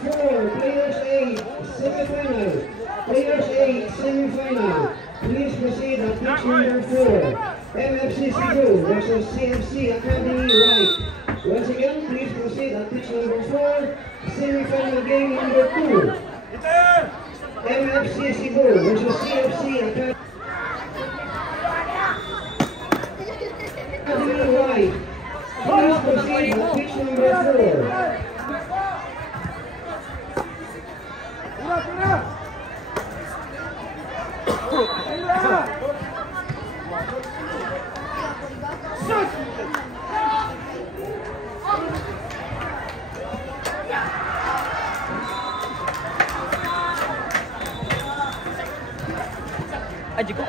4, Players 8, semifinal. Players 8, semifinal. Please proceed at pitch number 4. MFC Cebu versus CFC Academy White. Once again, please proceed at pitch number 4. Semifinal game number 2. MFC Cebu versus CFC Academy White. Please proceed at pitch number 4. Aji ko.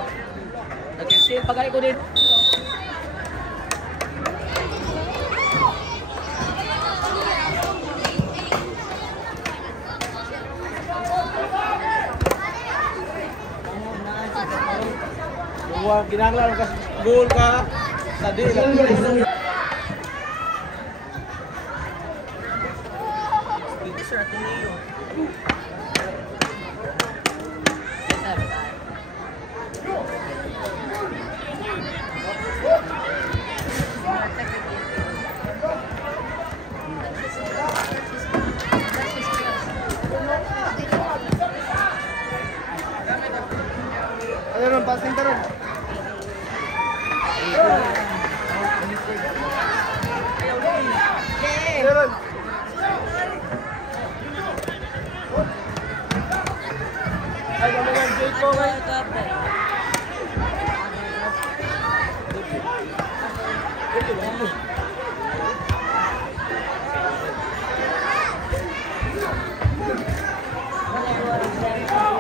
Nag-cancel pagay ko din. Wah, kinanglan ka goal ka. Tadi Dito sir, atin niyo. Ayun, passing taron. Ayun. Ay, naman Jake ko kay.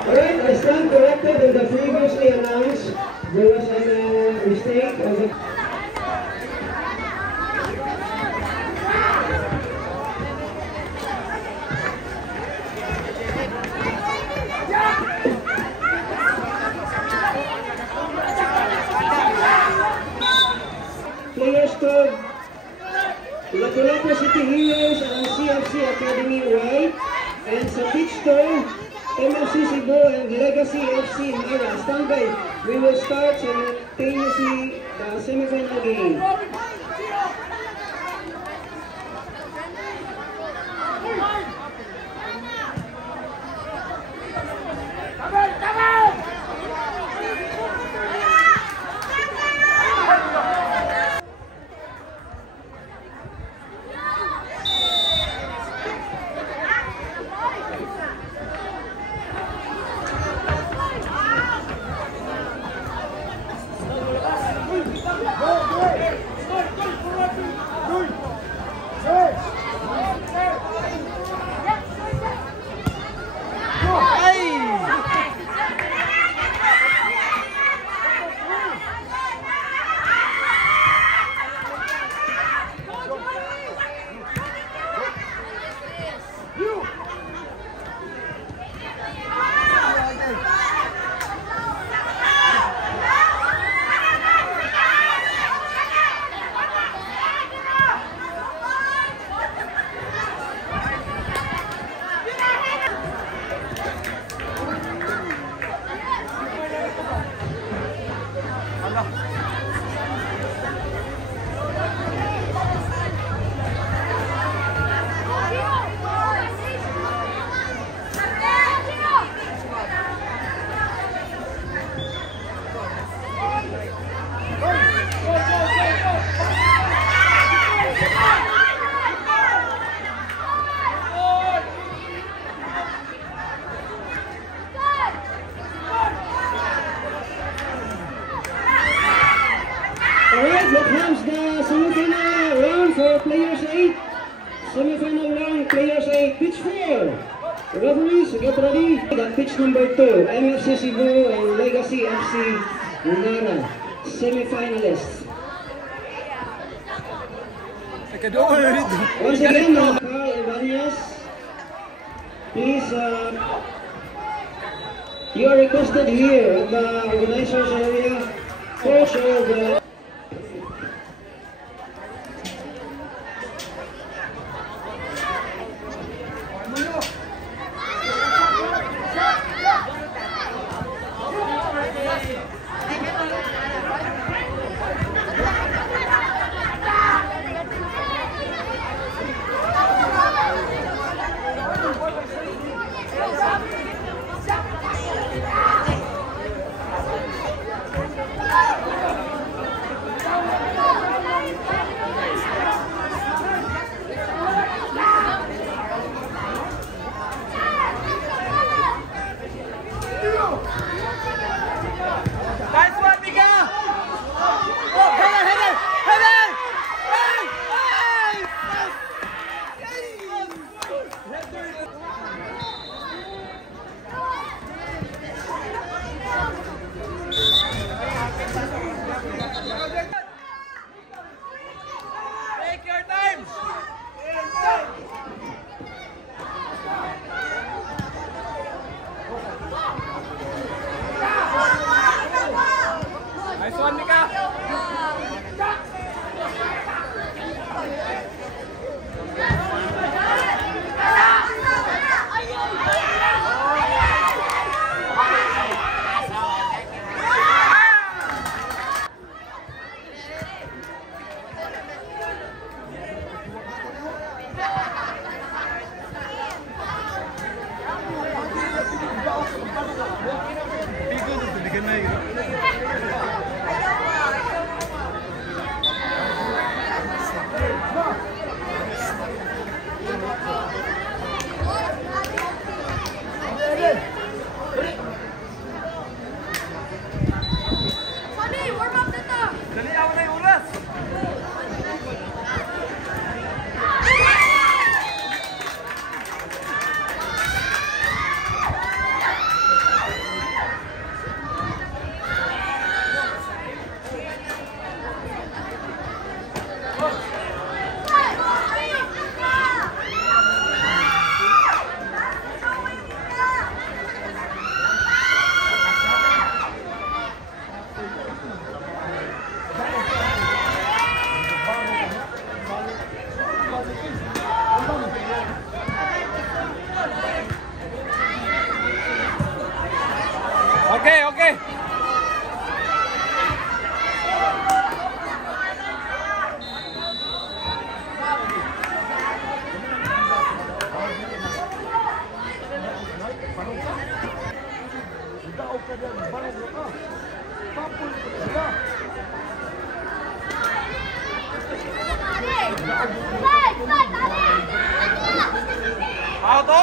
Alright, I stand corrected in the previously announced. There was a mistake of the Players code Lapu-Lapu City Heroes and CFC Academy White, and sa pitch to MFC Cebu and Legacy FC Mara. Stand by. We will start simultaneously the semifinal game. Alright, here comes the semifinal round for Players 8. Semifinal round, Players 8, pitch 4. Referees, get ready. At pitch number 2, MFC Cebu and Legacy FC Nara, semifinalists. Once again, Carl Ibanez, please, you are requested here at the organizers area. Coach of the Ako to?